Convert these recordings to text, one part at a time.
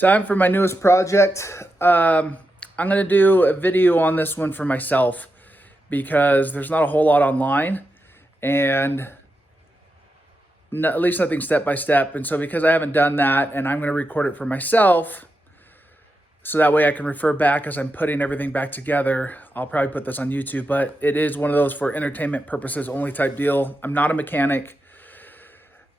Time for my newest project. I'm gonna do a video on this one for myself because there's not a whole lot online and at least nothing step by step. And so because I haven't done that and I'm gonna record it for myself, so that way I can refer back as I'm putting everything back together. I'll probably put this on YouTube, but it is one of those for entertainment purposes only type deal. I'm not a mechanic.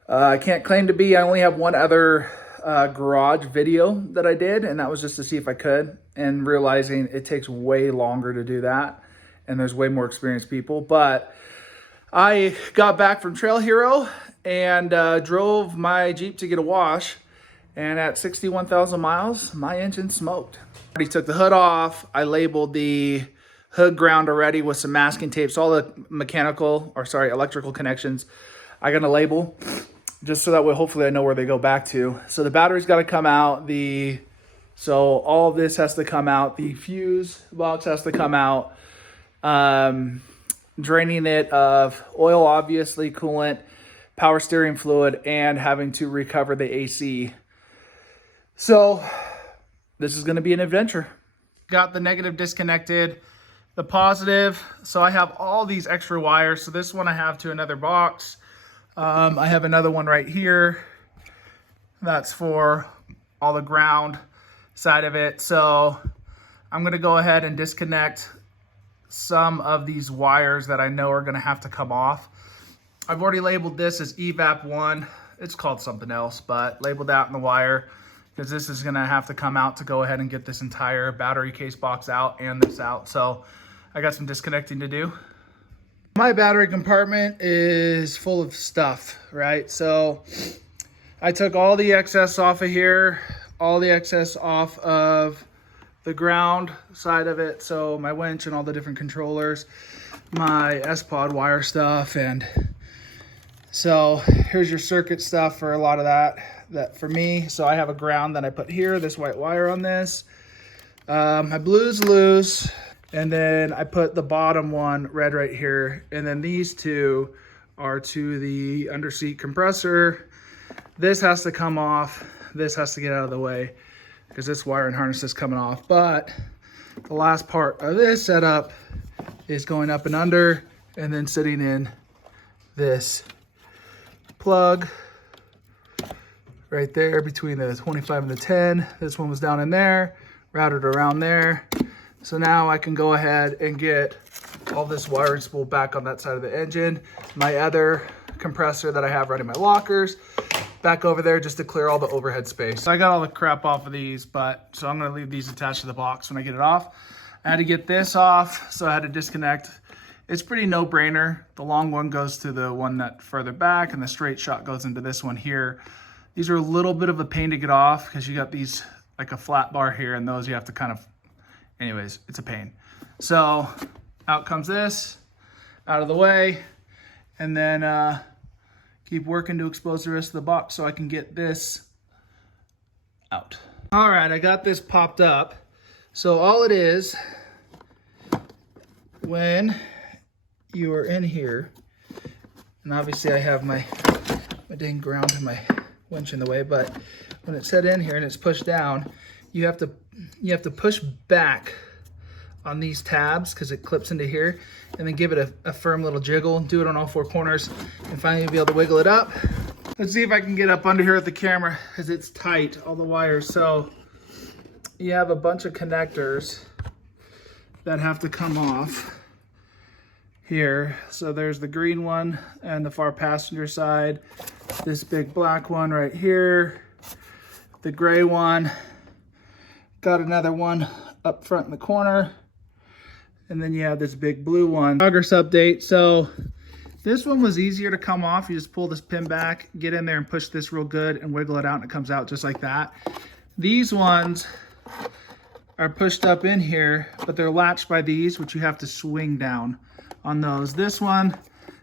I can't claim to be. I only have one other garage video that I did, and that was just to see if I could, and realizing it takes way longer to do that and there's way more experienced people. But I got back from Trail Hero and drove my Jeep to get a wash, and at 61,000 miles my engine smoked. I already took the hood off. I labeled the hood ground already with some masking tape, so all the electrical connections I got to label, just so that way hopefully I know where they go back to. So the battery's got to come out. So all of this has to come out. The fuse box has to come out. Draining it of oil, obviously, coolant, power steering fluid, and having to recover the AC. So this is going to be an adventure. Got the negative disconnected, the positive. So I have all these extra wires. So this one I have to another box. I have another one right here. That's for all the ground side of it. So I'm going to go ahead and disconnect some of these wires that I know are going to have to come off. I've already labeled this as evap 1. It's called something else, but labeled out in the wire because this is going to have to come out to go ahead and get this entire battery case box out and this out. So I got some disconnecting to do. My battery compartment is full of stuff, right? So I took all the excess off of here, all the excess off of the ground side of it. So my winch and all the different controllers, my S-Pod wire stuff. And so here's your circuit stuff for a lot of that for me. So I have a ground that I put here, this white wire on this. My blue's loose. And then I put the bottom one red right here. And then these two are to the underseat compressor. This has to come off. This has to get out of the way because this wire and harness is coming off. But the last part of this setup is going up and under and then sitting in this plug right there between the 25 and the 10. This one was down in there, routed around there. So now I can go ahead and get all this wiring spool back on that side of the engine. My other compressor that I have right in my lockers, back over there just to clear all the overhead space. So I got all the crap off of these, so I'm gonna leave these attached to the box when I get it off. I had to get this off, so I had to disconnect. It's pretty no-brainer. The long one goes to the one that further back, and the straight shot goes into this one here. These are a little bit of a pain to get off because you got these, like a flat bar here, and those you have to kind of, anyways, it's a pain. So out comes this, out of the way, and then keep working to expose the rest of the box so I can get this out. All right, I got this popped up. So all it is, when you are in here, and obviously I have my dang ground and my winch in the way, but when it's set in here and it's pushed down, you have to push back on these tabs because it clips into here, and then give it a firm little jiggle. Do it on all four corners, and finally you'll be able to wiggle it up. Let's see if I can get up under here with the camera because it's tight, all the wires. So you have a bunch of connectors that have to come off here. So there's the green one and the far passenger side, this big black one right here, the gray one. Got another one up front in the corner. And then you have this big blue one. Progress update. So this one was easier to come off. You just pull this pin back, get in there and push this real good and wiggle it out, and it comes out just like that. These ones are pushed up in here, but they're latched by these, which you have to swing down on those. This one,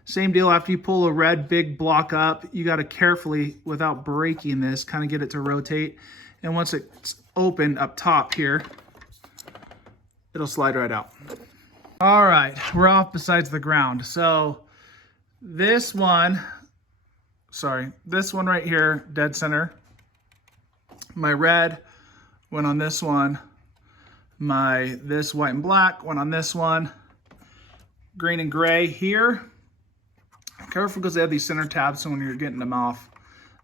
same deal. After you pull a red big block up, you got to carefully, without breaking this, kind of get it to rotate. And once it's open up top here, it'll slide right out. All right, we're off besides the ground. So this one right here, dead center, my red went on this one. This white and black went on this one. Green and gray here. Careful because they have these center tabs, so when you're getting them off,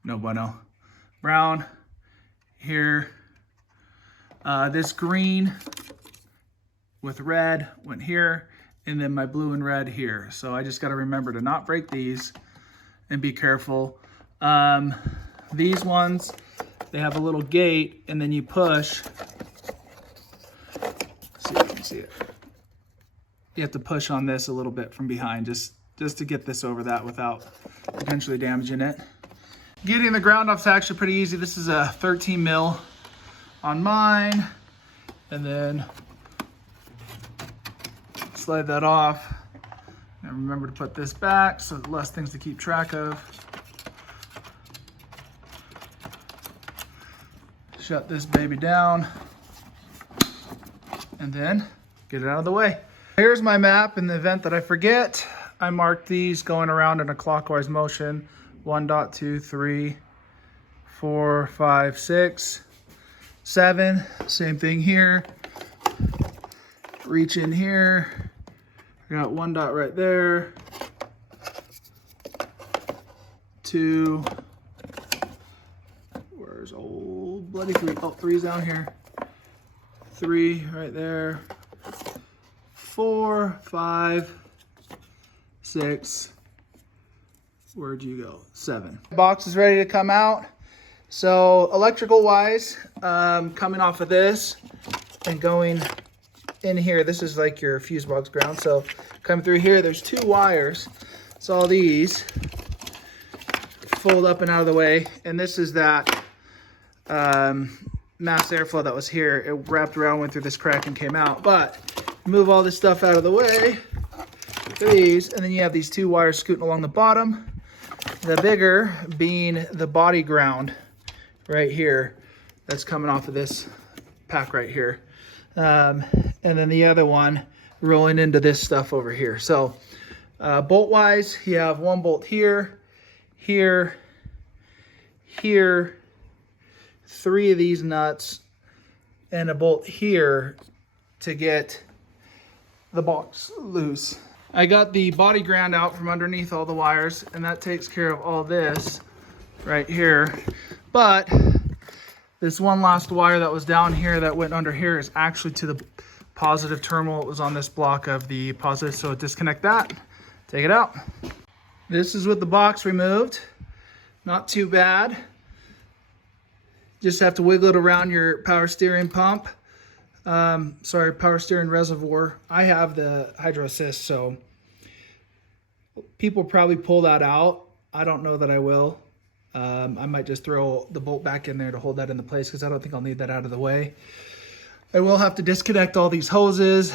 no bueno. Brown here. This green with red went here, and then my blue and red here. So I just got to remember to not break these and be careful. These ones, they have a little gate, and then you push. See if you can see it. You have to push on this a little bit from behind just to get this over that without potentially damaging it. Getting the ground off is actually pretty easy. This is a 13 mil on mine, and then slide that off. And remember to put this back so less things to keep track of. Shut this baby down, and then get it out of the way. Here's my map in the event that I forget. I marked these going around in a clockwise motion. 1, 2, 3, 4, 5, 6, 7. Same thing here. Reach in here. I got 1 dot right there. 2. Where's old bloody 3? Oh, 3's down here. 3 right there. 4, 5, 6. Where'd you go? 7. Box is ready to come out. So electrical wise, coming off of this and going in here, this is like your fuse box ground. So coming through here, there's 2 wires. So all these fold up and out of the way. And this is that mass airflow that was here. It wrapped around, went through this crack and came out. But move all this stuff out of the way. These, and then you have these 2 wires scooting along the bottom. The bigger being the body ground right here that's coming off of this pack right here. And then the other one rolling into this stuff over here. So bolt wise, you have 1 bolt here, here, here, 3 of these nuts, and a bolt here to get the box loose. I got the body ground out from underneath all the wires, and that takes care of all this right here. But this one last wire that was down here that went under here is actually to the positive terminal. It was on this block of the positive, so disconnect that, take it out. This is with the box removed. Not too bad. Just have to wiggle it around your power steering pump. Power steering reservoir. I have the hydro assist, so people probably pull that out. I don't know that I will. I might just throw the bolt back in there to hold that into place because I don't think I'll need that out of the way. I will have to disconnect all these hoses,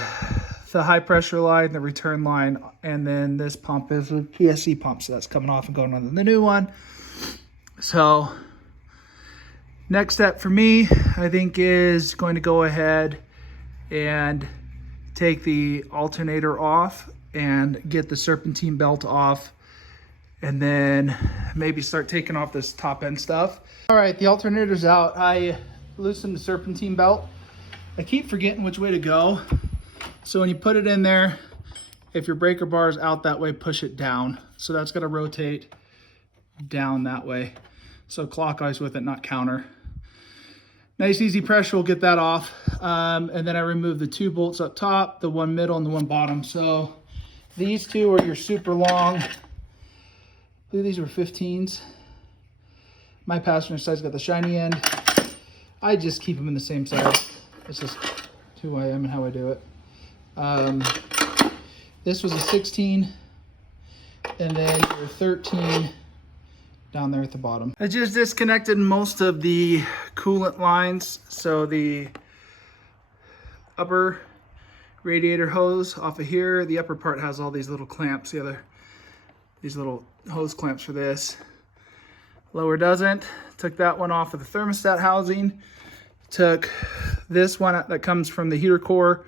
the high pressure line, the return line, and then this pump is a PSC pump, so that's coming off and going on the new one. So next step for me, I think, is going to go ahead and take the alternator off and get the serpentine belt off, and then maybe start taking off this top end stuff. All right, the alternator's out. I loosened the serpentine belt. I keep forgetting which way to go. So when you put it in there, if your breaker bar is out that way, push it down. So that's gonna rotate down that way. So clockwise with it, not counter. Nice easy pressure will get that off. And then I removed the 2 bolts up top, the 1 middle and the 1 bottom. So these 2 are your super long. I believe these were 15s. My passenger side's got the shiny end. I just keep them in the same size. It's just who I am and how I do it. This was a 16, and then your 13 down there at the bottom. I just disconnected most of the coolant lines. So the upper radiator hose off of here, the upper part has all these little clamps, these little hose clamps for this. Lower doesn't. Took that one off of the thermostat housing. Took this one that comes from the heater core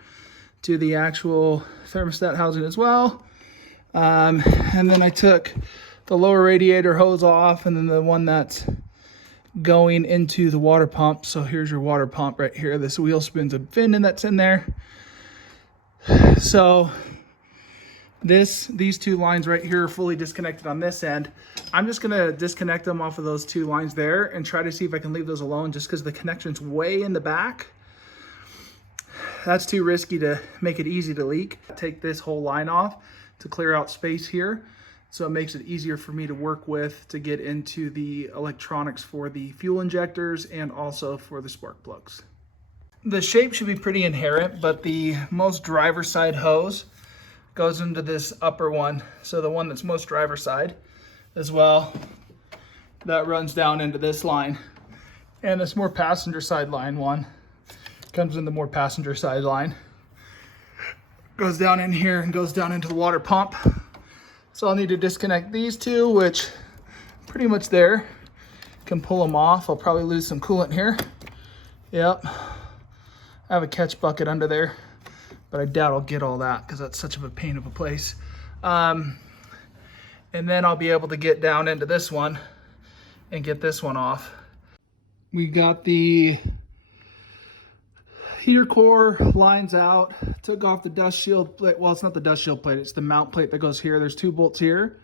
to the actual thermostat housing as well. And then I took the lower radiator hose off, and then the one that's going into the water pump. So here's your water pump right here. This wheel spins a fin and that's in there. So these two lines right here are fully disconnected on this end. I'm just gonna disconnect them off of those two lines there and try to see if I can leave those alone, just because the connection's way in the back. That's too risky to make it easy to leak. Take this whole line off to clear out space here, so it makes it easier for me to work with to get into the electronics for the fuel injectors and also for the spark plugs. The shape should be pretty inherent, but the most driver side hose goes into this upper one. So the one that's most driver side as well, that runs down into this line. And this more passenger side line one comes in the more passenger side line. Goes down in here and goes down into the water pump. So I'll need to disconnect these two, which pretty much there. Can pull them off. I'll probably lose some coolant here. Yep. I have a catch bucket under there, but I doubt I'll get all that because that's such of a pain of a place. And then I'll be able to get down into this one and get this one off. We got the heater core lines out, took off the dust shield plate. Well, it's not the dust shield plate, it's the mount plate that goes here. There's 2 bolts here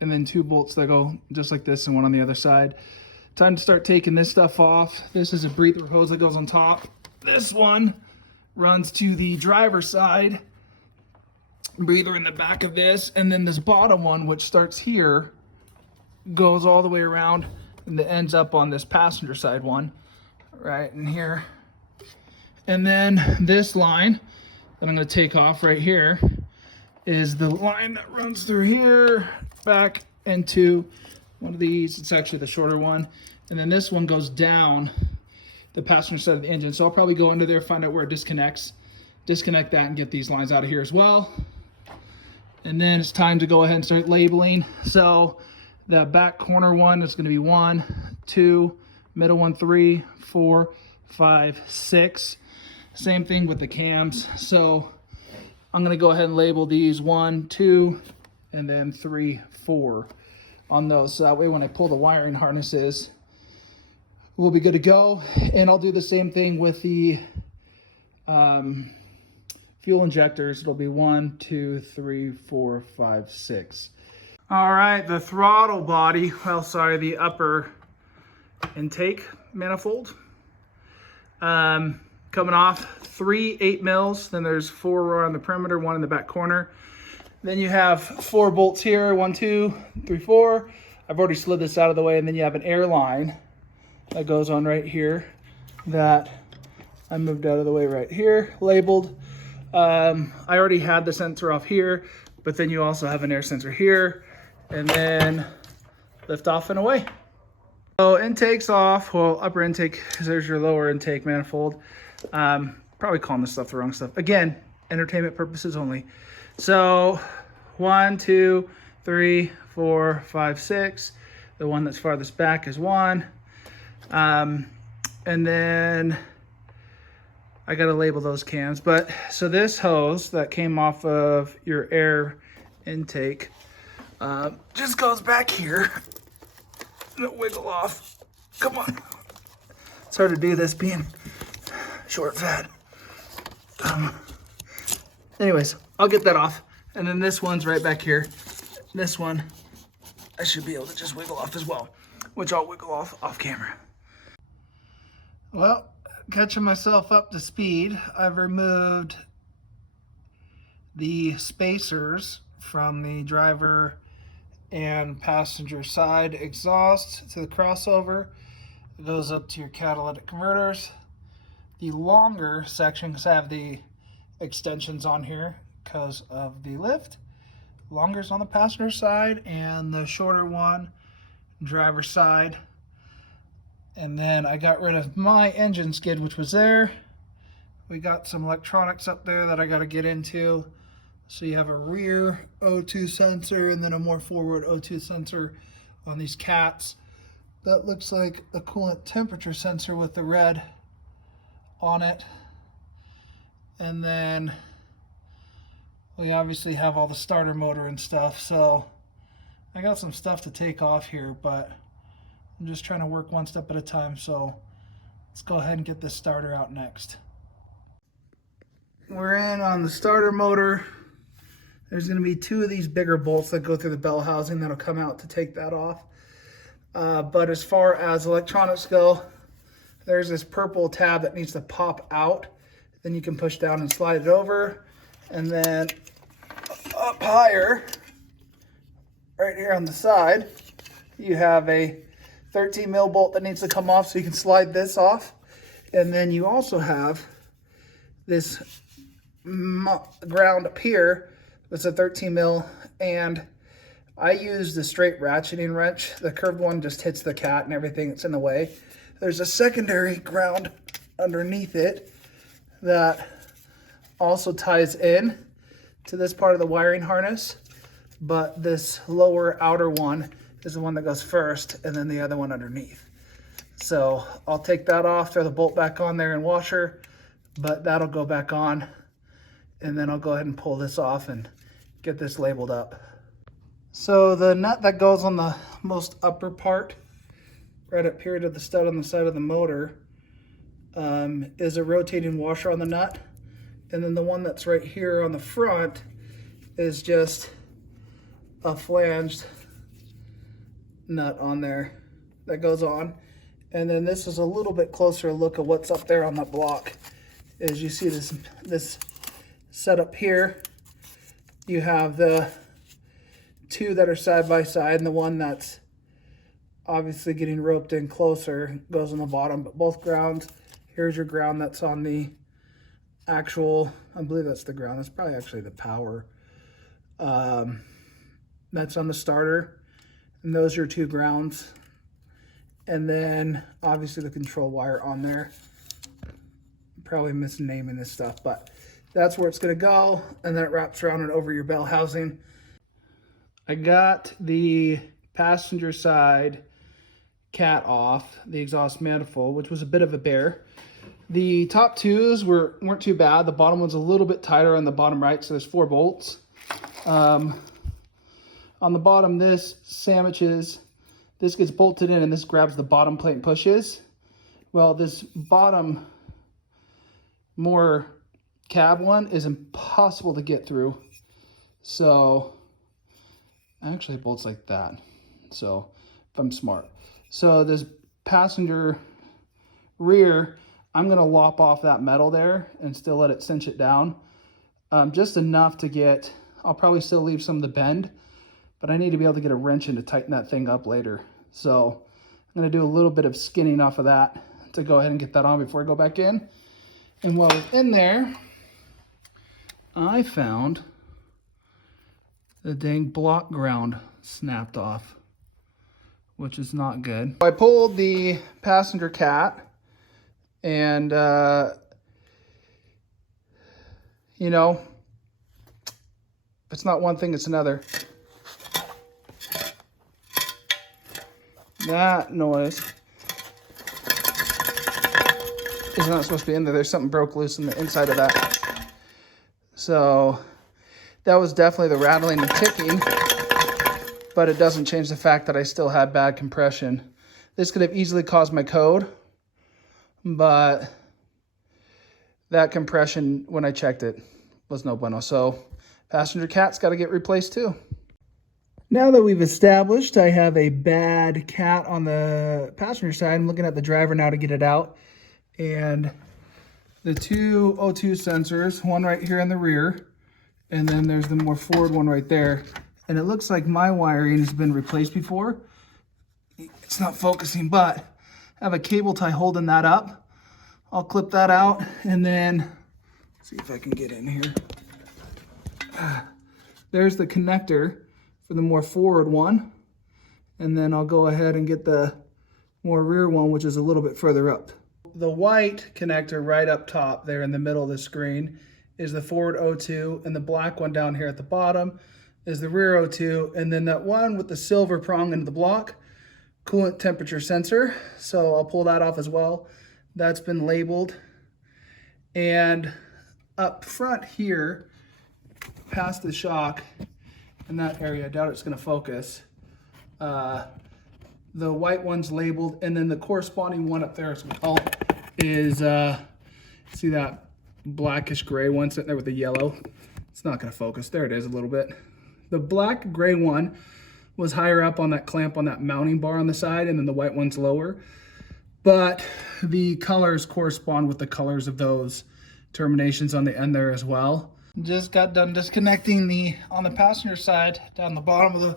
and then 2 bolts that go just like this and one on the other side. Time to start taking this stuff off. This is a breather hose that goes on top. This one runs to the driver's side, breather in the back of this, and then this bottom one, which starts here, goes all the way around and it ends up on this passenger side one right in here. And then this line that I'm going to take off right here is the line that runs through here back into one of these. It's actually the shorter one, and then this one goes down the passenger side of the engine. So I'll probably go under there, find out where it disconnects, disconnect that, and get these lines out of here as well. And then it's time to go ahead and start labeling. So the back corner one is going to be 1, 2, middle one 3, 4, 5, 6. Same thing with the cams. So I'm going to go ahead and label these 1, 2, and then 3, 4 on those. So that way when I pull the wiring harnesses, we'll be good to go. And I'll do the same thing with the fuel injectors. It'll be 1, 2, 3, 4, 5, 6. All right, the throttle body, well, sorry, the upper intake manifold. Coming off 3 8 mils, then there's 4 on the perimeter, 1 in the back corner. Then you have 4 bolts here, 1, 2, 3, 4. I've already slid this out of the way, and then you have an air line that goes on right here that I moved out of the way right here, labeled. I already had the sensor off here, but then you also have an air sensor here, and then lift off and away. So intake's off. Well, upper intake, there's your lower intake manifold. Probably calling this stuff the wrong stuff. Again, entertainment purposes only. So 1, 2, 3, 4, 5, 6. The one that's farthest back is 1. And then I got to label those cams. But so this hose that came off of your air intake just goes back here. And it wiggle off. Come on. It's hard to do this being short fat. Anyways, I'll get that off. And then this one's right back here. This one, I should be able to just wiggle off as well, which I'll wiggle off camera. Well, catching myself up to speed, I've removed the spacers from the driver and passenger side exhaust to the crossover. It goes up to your catalytic converters. The longer section, because I have the extensions on here because of the lift, longer's on the passenger side, and the shorter one, driver side. And then I got rid of my engine skid, which was there. We got some electronics up there that I got to get into. So you have a rear O2 sensor and then a more forward O2 sensor on these cats. That looks like a coolant temperature sensor with the red on it. And then we obviously have all the starter motor and stuff. So I got some stuff to take off here, but I'm just trying to work one step at a time, so let's go ahead and get this starter out next. We're in on the starter motor. There's going to be 2 of these bigger bolts that go through the bell housing that'll come out to take that off. But as far as electronics go, there's this purple tab that needs to pop out. Then you can push down and slide it over. And then up higher, right here on the side, you have a 13 mil bolt that needs to come off, so you can slide this off. And then you also have this ground up here that's a 13 mil, and I use the straight ratcheting wrench. The curved one just hits the cat and everything that's in the way. There's a secondary ground underneath it that also ties in to this part of the wiring harness, but this lower outer one is the one that goes first, and then the other one underneath. So I'll take that off, throw the bolt back on there and washer, but that'll go back on, and then I'll go ahead and pull this off and get this labeled up. So the nut that goes on the most upper part, right up here to the stud on the side of the motor, is a rotating washer on the nut. And then the one that's right here on the front is just a flanged nut on there that goes on. And then this is a little bit closer look at what's up there on the block. As you see this setup here, you have the 2 that are side by side, and the one that's obviously getting roped in closer goes on the bottom. But both grounds, here's your ground that's on the actual, I believe that's the ground, that's probably actually the power. That's on the starter, and those are your 2 grounds. And then obviously the control wire on there. Probably misnaming this stuff, but that's where it's going to go, and then it wraps around and over your bell housing. I got the passenger side cat off the exhaust manifold, which was a bit of a bear. The top 2s weren't too bad. The bottom one's a little bit tighter on the bottom right, so there's 4 bolts. On the bottom, this sandwiches, this gets bolted in, and this grabs the bottom plate and pushes. Well, this bottom, more cab one is impossible to get through. So actually it bolts like that. So if I'm smart. So this passenger rear, I'm going to lop off that metal there and still let it cinch it down. Just enough to get, I'll probably still leave some of the bend, but I need to be able to get a wrench in to tighten that thing up later. So I'm going to do a little bit of skinning off of that to go ahead and get that on before I go back in. And while I was in there, I found the dang block ground snapped off, which is not good. I pulled the passenger cat, and you know, if it's not one thing, it's another. That noise is not supposed to be in there. There's something broke loose in the inside of that. So that was definitely the rattling and ticking, but it doesn't change the fact that I still had bad compression. This could have easily caused my code, but that compression, when I checked it, was no bueno. So passenger cat's got to get replaced too. Now that we've established I have a bad cat on the passenger side, I'm looking at the driver now to get it out. And the 2 O2 sensors, one right here in the rear, and then there's the more forward one right there. And it looks like my wiring has been replaced before. It's not focusing, but I have a cable tie holding that up. I'll clip that out, and then see if I can get in here. There's the connector for the more forward one. And then I'll go ahead and get the more rear one, which is a little bit further up. The white connector right up top there in the middle of the screen is the forward O2, and the black one down here at the bottom is the rear O2, and then that one with the silver prong into the block, coolant temperature sensor. So I'll pull that off as well. That's been labeled. And up front here, past the shock in that area, I doubt it's going to focus. The white one's labeled, and then the corresponding one up there as well is, see that blackish gray one sitting there with the yellow? It's not gonna focus. There it is a little bit. The black gray one was higher up on that clamp on that mounting bar on the side, and then the white one's lower. But the colors correspond with the colors of those terminations on the end there as well. Just got done disconnecting on the passenger side, down the bottom of the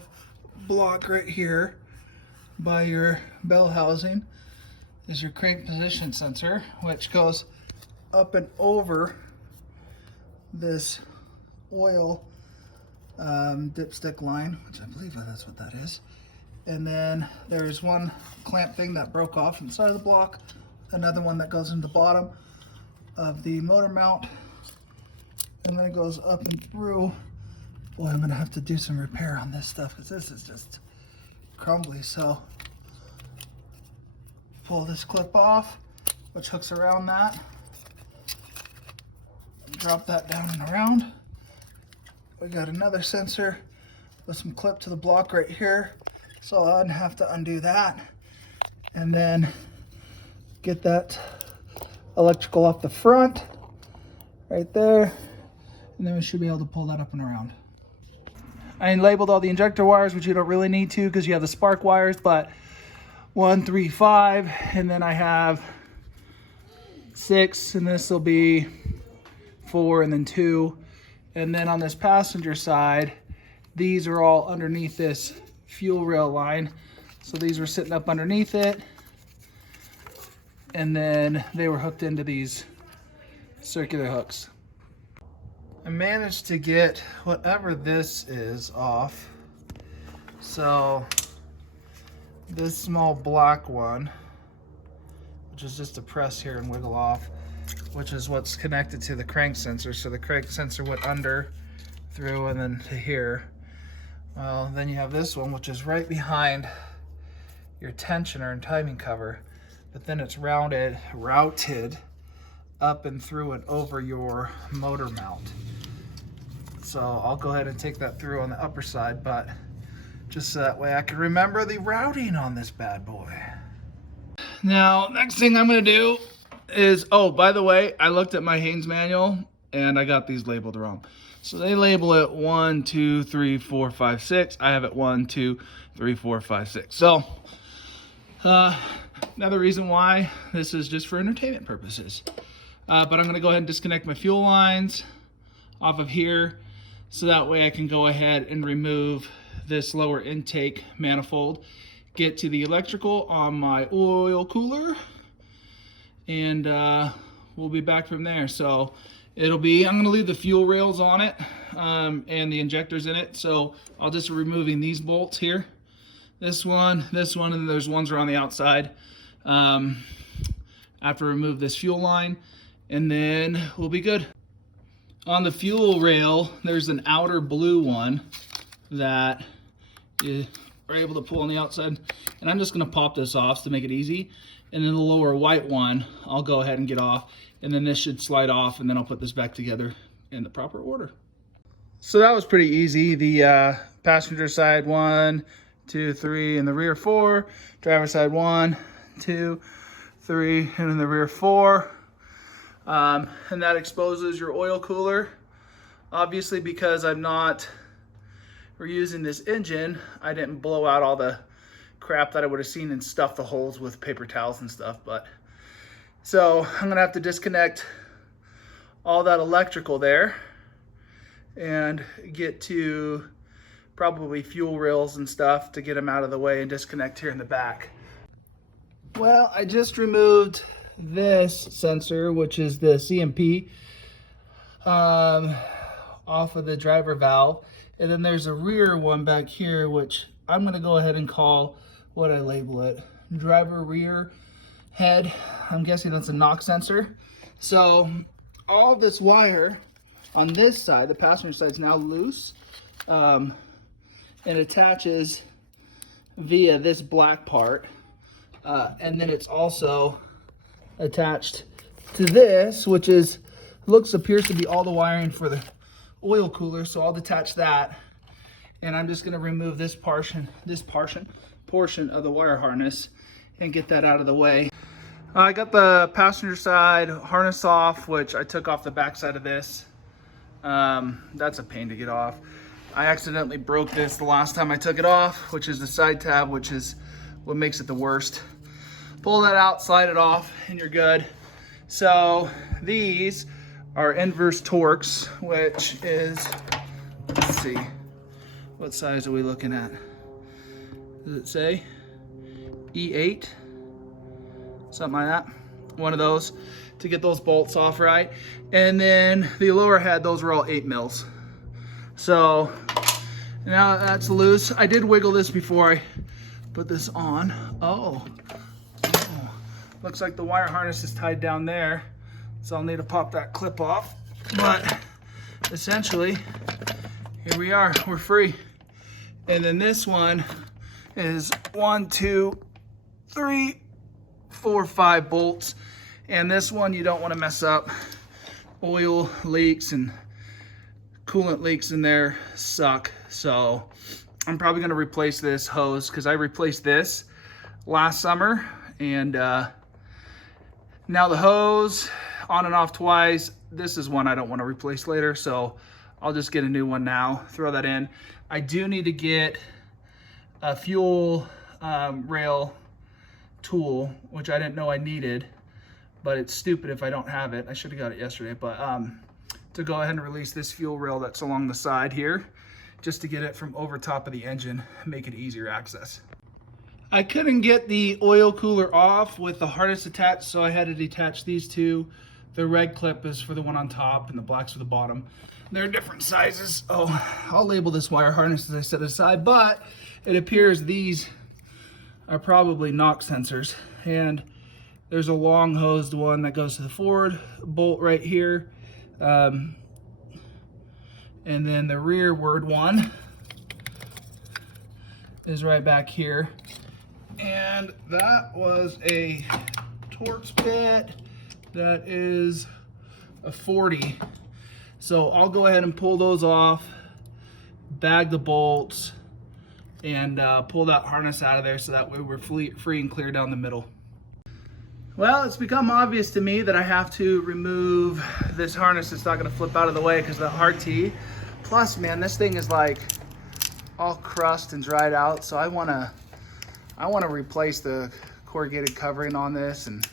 block right here by your bell housing is your crank position sensor, which goes up and over this oil dipstick line, which I believe that's what that is. And then there's one clamp thing that broke off inside of the block, another one that goes in the bottom of the motor mount, and then it goes up and through. Boy, I'm gonna have to do some repair on this stuff because this is just crumbly. So pull this clip off, which hooks around that, drop that down and around. We got another sensor with some clip to the block right here, so I'd have to undo that and then get that electrical off the front right there, and then we should be able to pull that up and around. I labeled all the injector wires, which you don't really need to because you have the spark wires, but 1, 3, 5, and then I have 6, and this will be 4, and then 2. And then on this passenger side, these are all underneath this fuel rail line. So these were sitting up underneath it, and then they were hooked into these circular hooks. I managed to get whatever this is off. So this small black one, which is just a press here and wiggle off, which is what's connected to the crank sensor. So the crank sensor went under, through, and then to here. Well, then you have this one, which is right behind your tensioner and timing cover, but then it's routed up and through and over your motor mount. So I'll go ahead and take that through on the upper side, but just so that way I can remember the routing on this bad boy. Now, next thing I'm gonna do is, oh, by the way, I looked at my Haynes manual and I got these labeled wrong. So they label it 1, 2, 3, 4, 5, 6. I have it 1, 2, 3, 4, 5, 6. So another reason why this is just for entertainment purposes. But I'm gonna go ahead and disconnect my fuel lines off of here, so that way I can go ahead and remove this lower intake manifold, get to the electrical on my oil cooler, and we'll be back from there. So it'll be, I'm gonna leave the fuel rails on it and the injectors in it. So I'll just be removing these bolts here. This one, and then there's ones around the outside. After remove this fuel line, and then we'll be good. On the fuel rail, there's an outer blue one that you are able to pull on the outside, and I'm just gonna pop this off to make it easy. And then the lower white one, I'll go ahead and get off, and then this should slide off, and then I'll put this back together in the proper order. So that was pretty easy. The passenger side 1, 2, 3, and the rear 4. Driver side 1, 2, 3, and in the rear 4. And that exposes your oil cooler. Obviously, because I'm not reusing this engine, I didn't blow out all the crap that I would have seen and stuff the holes with paper towels and stuff. But so I'm gonna have to disconnect all that electrical there and get to probably fuel rails and stuff to get them out of the way and disconnect here in the back. Well, I just removed this sensor, which is the CMP, off of the driver valve, and then there's a rear one back here, which I'm going to go ahead and call, what I label it, driver rear head. I'm guessing that's a knock sensor. So all this wire on this side, the passenger side, is now loose, and attaches via this black part, and then it's also attached to this, which appears to be all the wiring for the oil cooler. So I'll detach that, and I'm just going to remove this portion portion of the wire harness and get that out of the way. I got the passenger side harness off, which I took off the back side of this. That's a pain to get off. I accidentally broke this the last time I took it off, which is the side tab, which is what makes it the worst. Pull that out, slide it off, and you're good. So these are inverse torques, which is, let's see, what size are we looking at? Does it say E8? Something like that. One of those to get those bolts off right. And then the lower head, those were all 8 mils. So now that's loose. I did wiggle this before I put this on. Oh, looks like the wire harness is tied down there. So I'll need to pop that clip off. But essentially, here we are, we're free. And then this one is 1, 2, 3, 4, 5 bolts. And this one you don't want to mess up. Oil leaks and coolant leaks in there suck. So I'm probably going to replace this hose because I replaced this last summer. And now the hose on and off twice. This is one I don't want to replace later. So I'll just get a new one now, throw that in. I do need to get a fuel rail tool, which I didn't know I needed, but it's stupid if I don't have it. I should have got it yesterday, but to go ahead and release this fuel rail that's along the side here, just to get it from over top of the engine, make it easier access. I couldn't get the oil cooler off with the harness attached, so I had to detach these two. The red clip is for the one on top and the black's for the bottom. They're different sizes. Oh, I'll label this wire harness as I set it aside, but it appears these are probably knock sensors. And there's a long hosed one that goes to the forward bolt right here. And then the rearward one is right back here. And that was a Torx bit that is a 40. So I'll go ahead and pull those off, bag the bolts, and pull that harness out of there so that way we're free and clear down the middle. Well, it's become obvious to me that I have to remove this harness. It's not going to flip out of the way because of the RT. Plus, man, this thing is like all crust and dried out, so I want to replace the corrugated covering on this and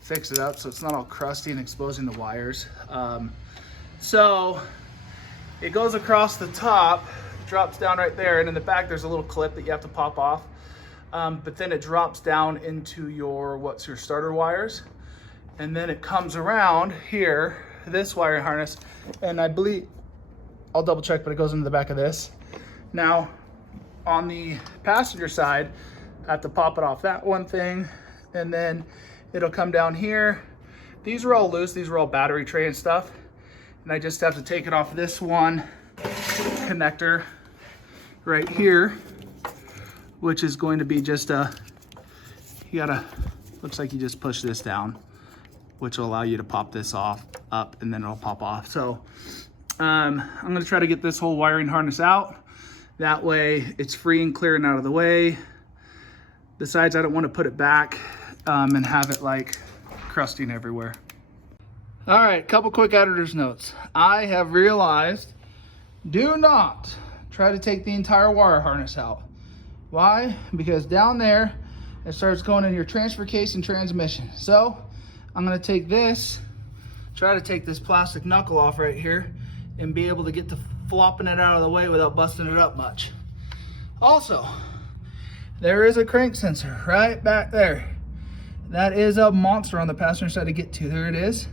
fix it up so it's not all crusty and exposing the wires. So it goes across the top, drops down right there, and in the back there's a little clip that you have to pop off. But then it drops down into your starter wires, and then it comes around here, this wire harness, and I believe, I'll double check, but it goes into the back of this. Now, on the passenger side, I have to pop it off that one thing, and then it'll come down here. These are all loose, these are all battery tray and stuff, and I just have to take it off this one connector right here, which is going to be just looks like you just push this down, which will allow you to pop this off, up, and then it'll pop off. So I'm gonna try to get this whole wiring harness out. That way it's free and clear and out of the way. Besides, I don't want to put it back and have it like crusting everywhere. All right, couple quick editor's notes. I have realized, do not try to take the entire wire harness out. Why? Because down there, it starts going in your transfer case and transmission. So I'm gonna take this, try to take this plastic knuckle off right here and be able to get to flopping it out of the way without busting it up much. Also, there is a crank sensor right back there. That is a monster on the passenger side to get to. There it is.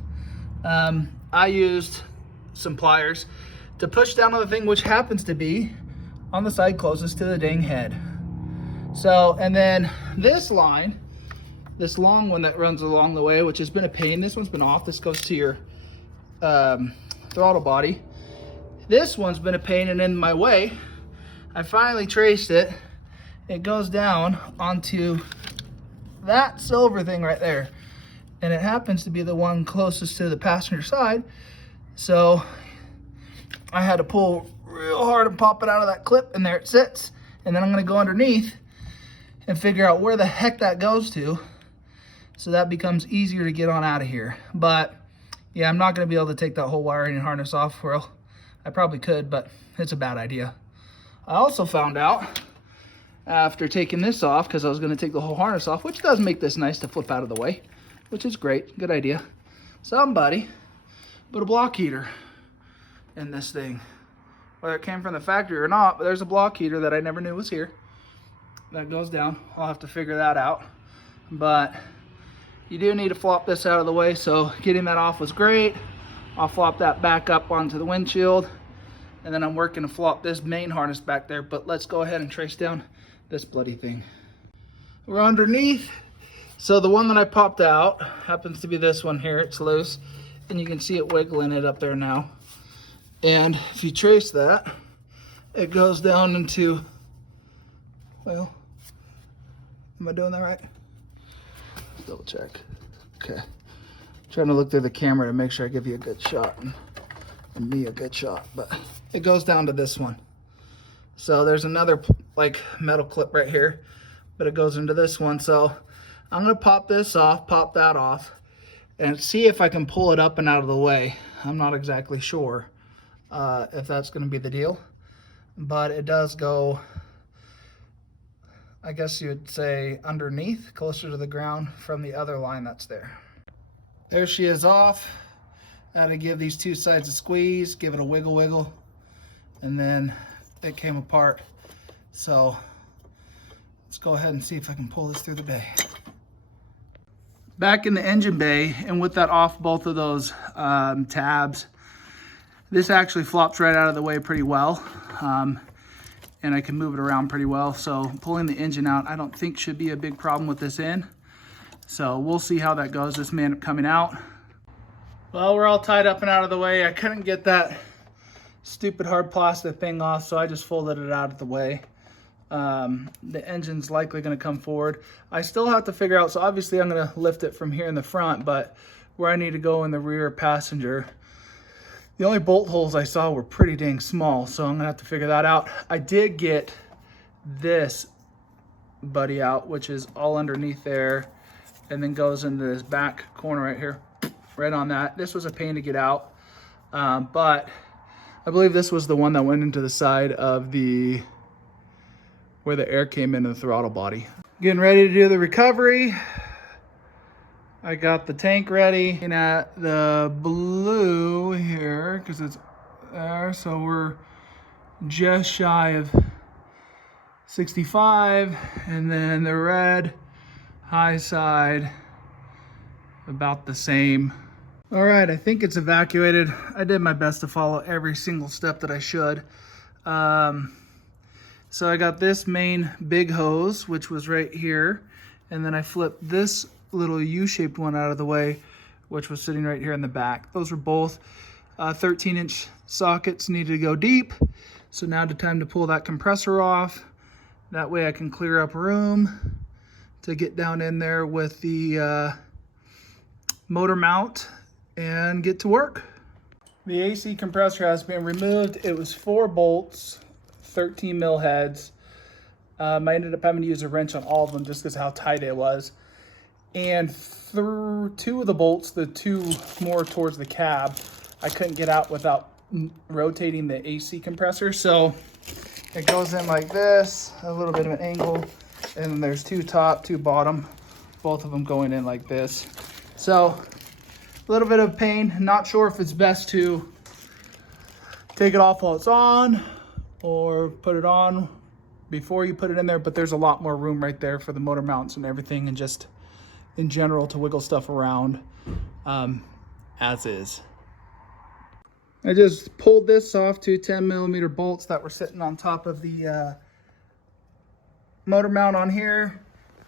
I used some pliers to push down on the thing, which happens to be on the side closest to the dang head. So, and then this line, this long one that runs along the way, which has been a pain. This one's been off. This goes to your throttle body. This one's been a pain and in my way. I finally traced it. It goes down onto that silver thing right there. And it happens to be the one closest to the passenger side. So I had to pull real hard and pop it out of that clip, and there it sits. And then I'm gonna go underneath and figure out where the heck that goes to, so that becomes easier to get on out of here. But yeah, I'm not going to be able to take that whole wiring and harness off. Well, I probably could, but it's a bad idea. I also found out after taking this off, because I was going to take the whole harness off, which does make this nice to flip out of the way, which is great, good idea. Somebody put a block heater in this thing. Whether it came from the factory or not, but there's a block heater that I never knew was here. That goes down. I'll have to figure that out. But you do need to flop this out of the way, so getting that off was great. I'll flop that back up onto the windshield, and then I'm working to flop this main harness back there. But let's go ahead and trace down this bloody thing. We're underneath. So the one that I popped out happens to be this one here. It's loose, and you can see it wiggling it up there now. And if you trace that, it goes down into, well, am I doing that right? Let's double check. Okay. Trying to look through the camera to make sure I give you a good shot and me a good shot, but it goes down to this one. So there's another like metal clip right here, but it goes into this one. So I'm gonna pop this off, pop that off, and see if I can pull it up and out of the way. I'm not exactly sure if that's going to be the deal, but it does go, I guess you would say, underneath, closer to the ground from the other line that's there. There she is off. I had to give these two sides a squeeze, give it a wiggle wiggle, and then it came apart. So let's go ahead and see if I can pull this through the bay. Back in the engine bay, and with that off both of those tabs, this actually flops right out of the way pretty well, and I can move it around pretty well. So pulling the engine out, I don't think should be a big problem with this in. So we'll see how that goes. This may end up coming out. Well, we're all tied up and out of the way. I couldn't get that stupid hard plastic thing off, so I just folded it out of the way. The engine's likely going to come forward. I still have to figure out, so obviously I'm going to lift it from here in the front, but where I need to go in the rear passenger, the only bolt holes I saw were pretty dang small, so I'm gonna have to figure that out. I did get this buddy out, which is all underneath there, and then goes into this back corner right here, right on that. This was a pain to get out, but I believe this was the one that went into the side of the, where the air came into the throttle body. Getting ready to do the recovery. I got the tank ready. Looking at the blue here, because it's there, so we're just shy of 65, and then the red high side about the same. All right, I think it's evacuated. I did my best to follow every single step that I should. So I got this main big hose, which was right here, and then I flipped this little U-shaped one out of the way, which was sitting right here in the back. Those were both 13-inch sockets, needed to go deep. So now the time to pull that compressor off. That way I can clear up room to get down in there with the motor mount and get to work. The AC compressor has been removed. It was 4 bolts, 13 mil heads. I ended up having to use a wrench on all of them just because how tight it was. And through 2 of the bolts, the 2 more towards the cab, I couldn't get out without rotating the AC compressor. So it goes in like this, a little bit of an angle, and then there's 2 top, 2 bottom, both of them going in like this. So a little bit of pain. Not sure if it's best to take it off while it's on or put it on before you put it in there, but there's a lot more room right there for the motor mounts and everything, and just in general to wiggle stuff around as is. I just pulled this off 2 10mm bolts that were sitting on top of the motor mount on here.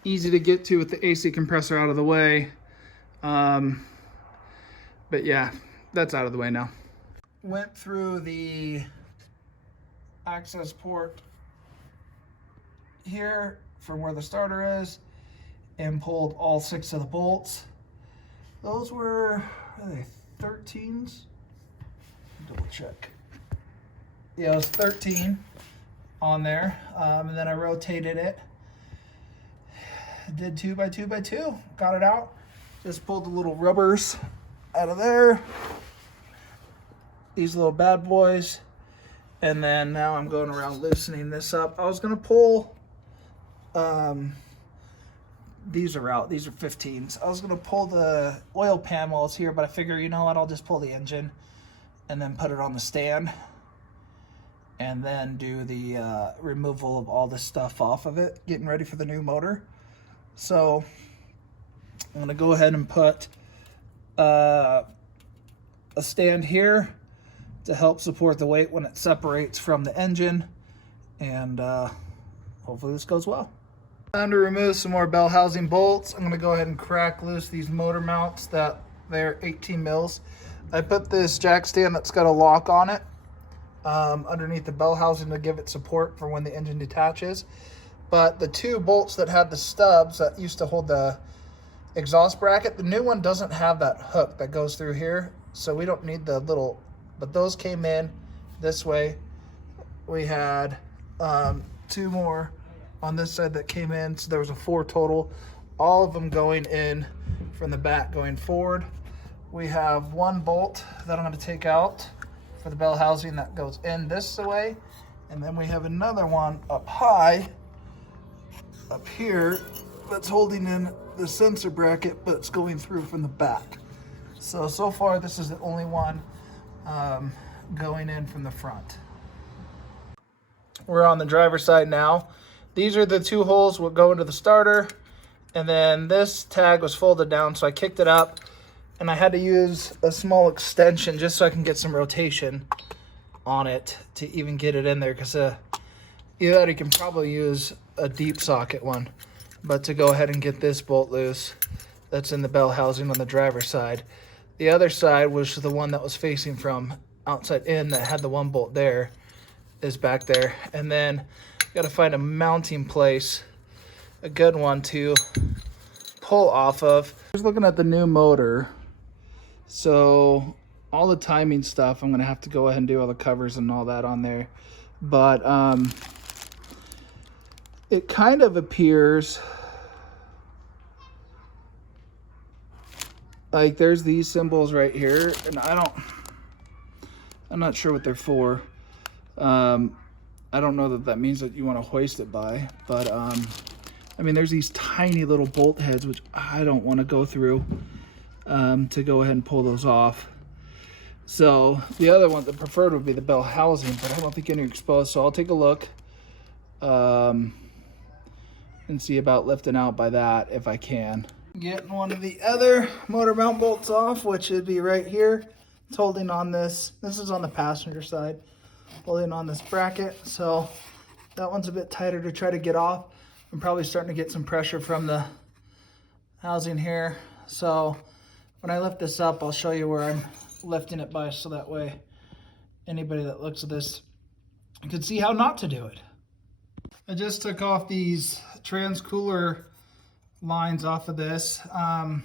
Easy to get to with the AC compressor out of the way. But yeah, that's out of the way now. Went through the access port here from where the starter is and pulled all 6 of the bolts. Those were, are they 13s? Double check. Yeah, it was 13 on there. And then I rotated it did 2x2x2, got it out. Just pulled the little rubbers out of there. These little bad boys. And then now I'm going around loosening this up. I was gonna pull, these are out, these are 15s. I was gonna pull the oil pan while it's here, but I figure, you know what, I'll just pull the engine and then put it on the stand and then do the removal of all this stuff off of it, getting ready for the new motor. So I'm gonna go ahead and put a stand here to help support the weight when it separates from the engine, and hopefully this goes well. Time to remove some more bell housing bolts. I'm going to go ahead and crack loose these motor mounts that they're 18 mils. I put this jack stand that's got a lock on it underneath the bell housing to give it support for when the engine detaches. But the two bolts that had the stubs that used to hold the exhaust bracket, the new one doesn't have that hook that goes through here, so we don't need the little, but those came in this way. We had two more on this side that came in, so there was a 4 total, all of them going in from the back going forward. We have one bolt that I'm going to take out for the bell housing that goes in this way, and then we have another one up high up here that's holding in the sensor bracket, but it's going through from the back. So far this is the only one going in from the front. We're on the driver's side now. These are the 2 holes that go into the starter, and then this tag was folded down, so I kicked it up, and I had to use a small extension just so I can get some rotation on it to even get it in there, because you can probably use a deep socket one, but to go ahead and get this bolt loose that's in the bell housing on the driver's side. The other side was the one that was facing from outside in that had the one bolt there, is back there. And then got to find a mounting place, a good one to pull off of. Just looking at the new motor, so all the timing stuff I'm gonna have to go ahead and do all the covers and all that on there, but it kind of appears like there's these symbols right here, and I'm not sure what they're for. I don't know that means that you want to hoist it by, but I mean, there's these tiny little bolt heads, which I don't want to go through to go ahead and pull those off. So the other one, the preferred would be the bell housing, but I don't think any are exposed, so I'll take a look and see about lifting out by that if I can. Getting one of the other motor mount bolts off, which would be right here. It's holding on this. This is on the passenger side, holding on this bracket. So that one's a bit tighter to try to get off. I'm probably starting to get some pressure from the housing here. So when I lift this up, I'll show you where I'm lifting it by, so that way anybody that looks at this can see how not to do it. I just took off these trans cooler lines off of this. I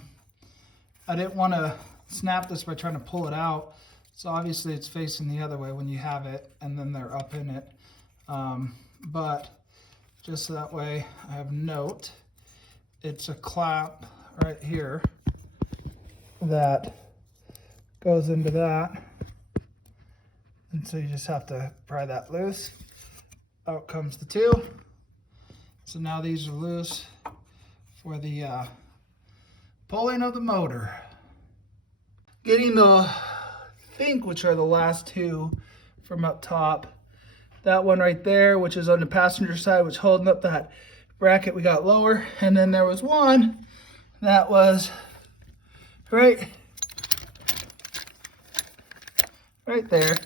didn't want to snap this by trying to pull it out, so obviously it's facing the other way when you have it, and then they're up in it. But just so that way I have note, it's a clamp right here that goes into that, and so you just have to pry that loose. Out comes the two. So now these are loose for the pulling of the motor. Getting the, I think, which are the last two from up top. That one right there, which is on the passenger side, which holding up that bracket we got lower. And then there was one that was right there.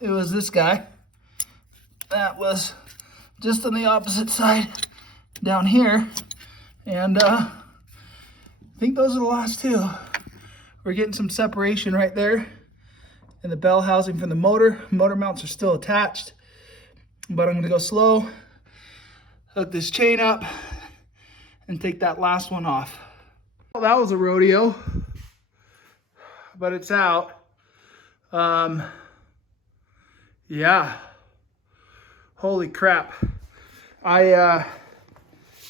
It was this guy. That was just on the opposite side down here. And I think those are the last two. We're getting some separation right there in the bell housing from the motor. Motor mounts are still attached, but I'm gonna go slow, hook this chain up, and take that last one off. Well, that was a rodeo, but it's out. Yeah, holy crap. I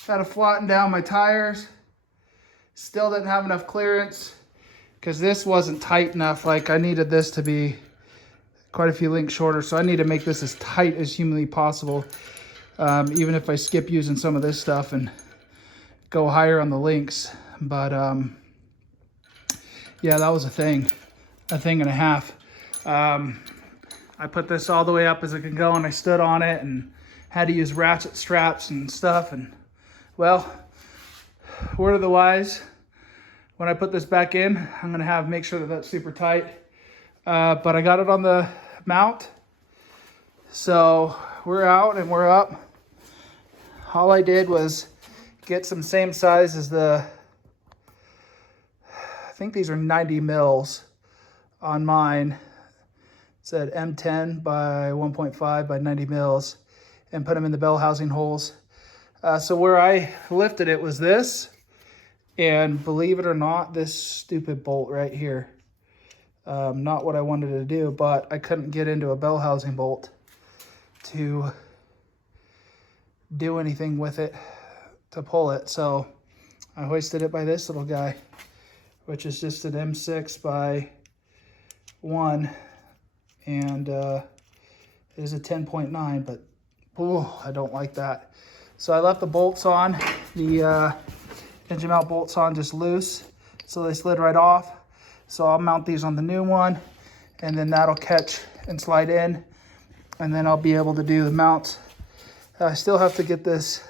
Had to flatten down my tires. Still didn't have enough clearance because this wasn't tight enough. Like, I needed this to be quite a few links shorter, so I need to make this as tight as humanly possible, even if I skip using some of this stuff and go higher on the links. But yeah, that was a thing and a half. I put this all the way up as it could go, and I stood on it and had to use ratchet straps and stuff. And well, word of the wise, when I put this back in, I'm gonna make sure that that's super tight. But I got it on the mount, so we're out and we're up. All I did was get some same size as I think these are 90 mils on mine. It said M10 by 1.5 by 90 mils, and put them in the bell housing holes. So where I lifted it was this, and believe it or not, this stupid bolt right here. Not what I wanted to do, but I couldn't get into a bell housing bolt to do anything with it, to pull it. So I hoisted it by this little guy, which is just an M6 by 1, and it is a 10.9, but oh, I don't like that. So I left the bolts on, the engine mount bolts on just loose, so they slid right off. So I'll mount these on the new one, and then that'll catch and slide in, and then I'll be able to do the mount. I still have to get this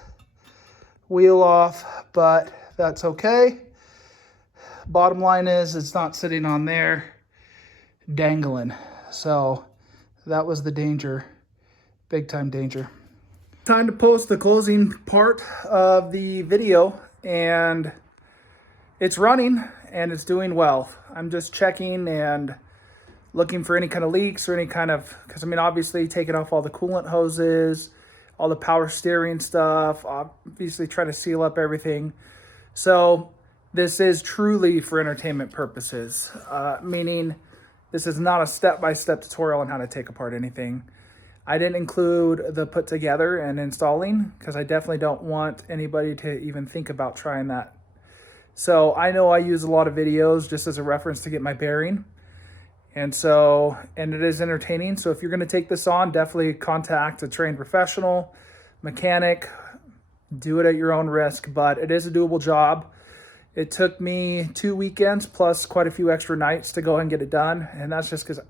wheel off, but that's okay. Bottom line is, it's not sitting on there dangling. So that was the danger, big time danger. Time to post the closing part of the video, and it's running and it's doing well. I'm just checking and looking for any kind of leaks or any kind of, because I mean, obviously taking off all the coolant hoses, all the power steering stuff, obviously try to seal up everything. So this is truly for entertainment purposes, meaning this is not a step-by-step tutorial on how to take apart anything. I didn't include the put together and installing because I definitely don't want anybody to even think about trying that. So I know I use a lot of videos just as a reference to get my bearing. And it is entertaining. So if you're gonna take this on, definitely contact a trained professional, mechanic, do it at your own risk, but it is a doable job. It took me 2 weekends plus quite a few extra nights to go ahead and get it done. And that's just because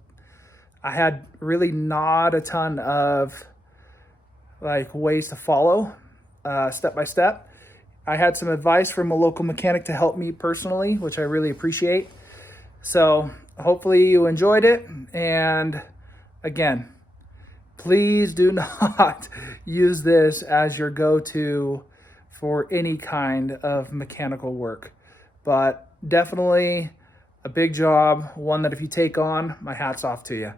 I had really not a ton of like ways to follow step by step. I had some advice from a local mechanic to help me personally, which I really appreciate. So hopefully you enjoyed it. And again, please do not use this as your go-to for any kind of mechanical work. But definitely a big job, one that if you take on, my hat's off to you.